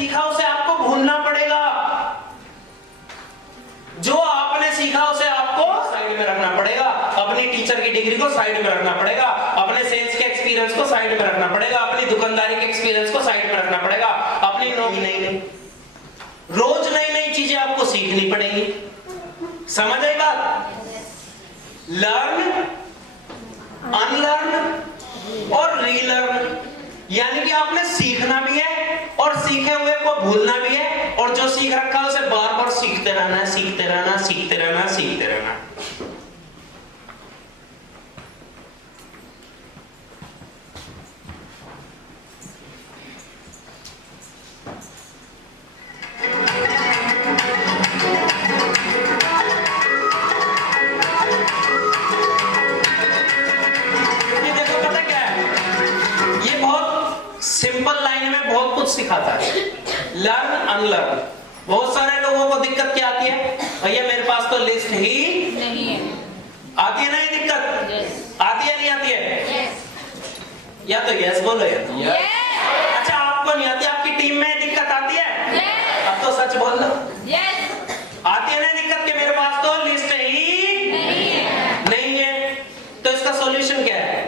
सीखा उसे आपको भूलना पड़ेगा, जो आपने सीखा उसे आपको साइड में रखना पड़ेगा, अपनी टीचर की डिग्री को साइड में रखना पड़ेगा, अपने सेल्स के एक्सपीरियंस को साइड में रखना पड़ेगा, अपनी दुकानदारी के एक्सपीरियंस को साइड में रखना पड़ेगा, अपनी नई रोज नई नई चीजें आपको सीखनी पड़ेगी। समझ आई बात? लर्न, अनलर्न और रीलर्न, यानी कि आपने सीखना भी है और सीखे हुए को भूलना भी है, और जो सीख रखा है उसे बार बार सीखते रहना है, सीखते रहना, सीखते रहना, सीखते रहना। ये देखो पता क्या है, ये बहुत सिंपल लाइन में बहुत कुछ सिखाता है। Learn, unlearn. बहुत सारे लोगों को दिक्कत क्या आती है, भैया मेरे पास तो लिस्ट ही नहीं है। आती है ना ये दिक्कत? yes. आती है नहीं आती है? yes. या तो यस बोलो या तो yes. अच्छा आपको नहीं आती, आपकी टीम में दिक्कत आती है? yes. अब तो सच बोल लो। yes. आती है ना दिक्कत कि मेरे पास तो लिस्ट ही नहीं है। तो इसका सॉल्यूशन क्या है?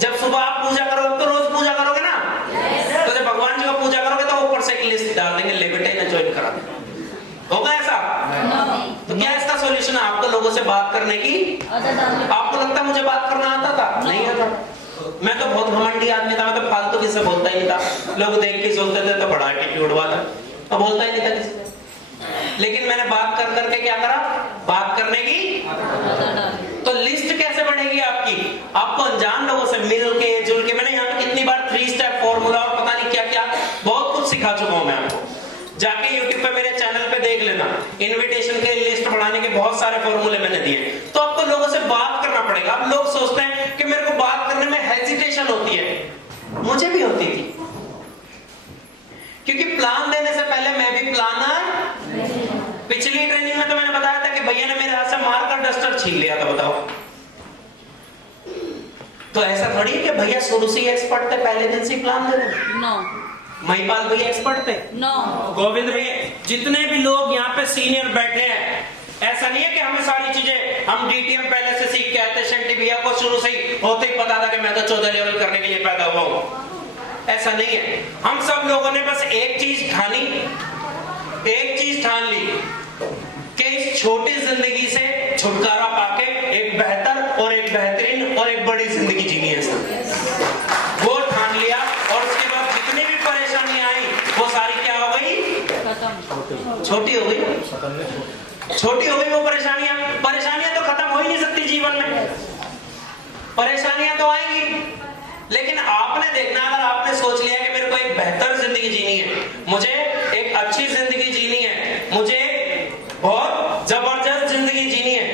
जब सुबह आप पूजा करोगे तो रोज पूजा करोगे ना, तो जब भगवान जी को पूजा करोगे तो ऊपर से एक लिस्ट डाल देंगे, ले बेटे ने ज्वाइन करा दे। होगा ऐसा? तो क्या इसका सॉल्यूशन है? आपको लोगों से बात करने की आपको लगता है मुझे बात करना आता था? नहीं आता। मैं तो बहुत घमंडी आदमी था, मैं तो फालतू किसी से बोलता ही नहीं था। लोग देख के सोचते थे तो बड़ा एटीट्यूड वाला, तो बोलता ही नहीं था किसी से। लेकिन मैंने बात कर करके क्या करा? बात करने की। तो लिस्ट कैसे बढ़ेगी आपकी? आपको अनजान लोगों से मिल के जुल के, मैंने यहाँ पे कितनी बार 3 स्टेप फॉर्मूला और पता नहीं क्या क्या बहुत कुछ सिखा चुका हूं मैं आपको। जाके YouTube पे मेरे चैनल पे देख लेना, इनविटेशन के लिस्ट बढ़ाने के बहुत सारे फॉर्मूले मैंने दिए। तो आपको लोगों से बात करना पड़ेगा। अब लोग सोचते हैं कि मेरे को बात करने में हेजिटेशन होती है, मुझे भी होती थी, क्योंकि प्लान देने से पहले मैं भी प्लानर। पिछली ट्रेनिंग में तो मैंने बताया था कि भैया ने मेरे हाथ से मारकर डस्टर छीन लिया था, बताओ। तो ऐसा थोड़ी है कि भैया शुरू से ही एक्सपर्ट थे, पहले दिन से प्लान दे रहे। नो। महिपाल भैया एक्सपर्ट थे? नो। गोविंद भैया, जितने भी लोग यहाँ पे सीनियर बैठे हैं, ऐसा नहीं है कि हमें सारी चीजें हम डीटीएम पहले से सीख के आए थे। शंटी भैया को शुरू से ही होते ही पता था कि मैं तो 14 लेवल करने के लिए पैदा हुआ हूँ। ऐसा नहीं है। हम सब लोगों ने बस एक चीज ठान ली कि इस छोटी जिंदगी से छुटकारा पाके एक बेहतर और एक बेहतरीन और एक बड़ी जिंदगी जीनी है। वो ठान लिया, और उसके बाद जितनी भी परेशानियां आई वो सारी क्या हो गई? छोटी हो गई। छोटी हो गई वो परेशानियां तो खत्म हो ही नहीं सकती जीवन में। परेशानियां तो आएंगी, लेकिन आपने देखना, अगर आपने सोच लिया कि मेरे को एक बेहतर जिंदगी जीनी है, मुझे एक अच्छी जिंदगी जीनी है, मुझे बहुत जबरदस्त जिंदगी जीनी है,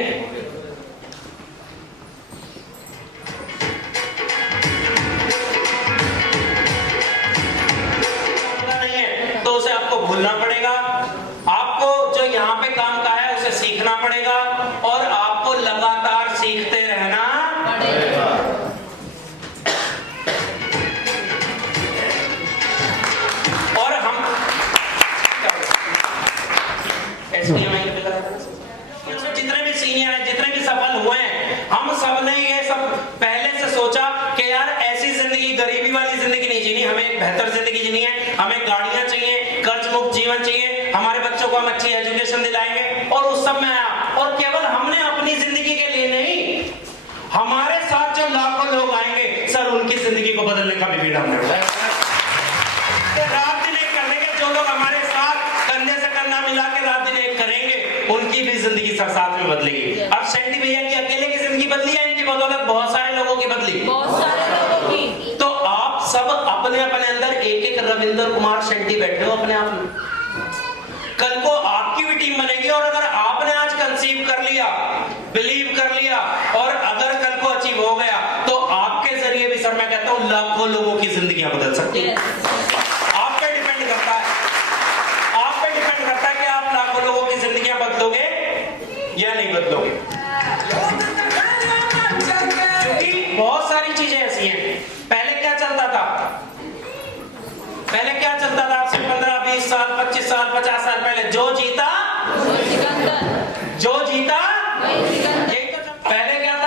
नहीं है, तो उसे आपको भूलना पड़ेगा। आपको जो यहाँ पे काम का है उसे सीखना पड़ेगा, और आपको लगातार सीखते रहना पड़ेगा। और हम जितने भी सीनियर हैं, जितने भी सफल हुए हैं, हम सब ने ये सब पहले से सोचा कि यार ऐसी जिंदगी, गरीबी वाली जिंदगी नहीं जीनी, हमें एक बेहतर जिंदगी जीनी है। हमें गाड़ियां चाहिए, कर्ज मुक्त जीवन चाहिए, हमारे बच्चों को हम अच्छी एजुकेशन दिलाएंगे। और उस सब में आया, और केवल हमने अपनी जिंदगी के लिए नहीं, हमारे साथ जो लाखों लोग आएंगे सर, उनकी जिंदगी को बदलने का भी बीड़ा हमने उठाया। रात दिन एक करने के, जो लोग हमारे साथ कंधे से कंधा मिला के रात दिन एक करेंगे, उनकी भी जिंदगी साथ में बदलेगी। अब शंटी भैया की अकेले की जिंदगी बदली है, इनकी बदौलत बहुत सारे लोगों की बदली, बहुत सारे लोगों की। तो आप सब अपने अपने अंदर एक एक रविंद्र कुमार शंटी बैठे हो अपने आप में। कल को आपकी भी टीम बनेगी, और अगर आपने आज कंसीव कर लिया, बिलीव कर लिया, और अगर कल को अचीव हो गया, तो आपके जरिए भी सर मैं कहता हूं लाखों लोगों की जिंदगियां बदल सकती है। आप पे डिपेंड करता है, आप पे डिपेंड करता है कि आप लाखों लोगों की जिंदगियां बदलोगे या नहीं बदलोगे। क्योंकि बहुत सारी चीजें ऐसी हैं। पहले क्या चलता था आपसे 20 साल 25 साल 50 साल पहले जो जीता वही सिकंदर, जो जीता वही सिकंदर। यही तो पहले क्या था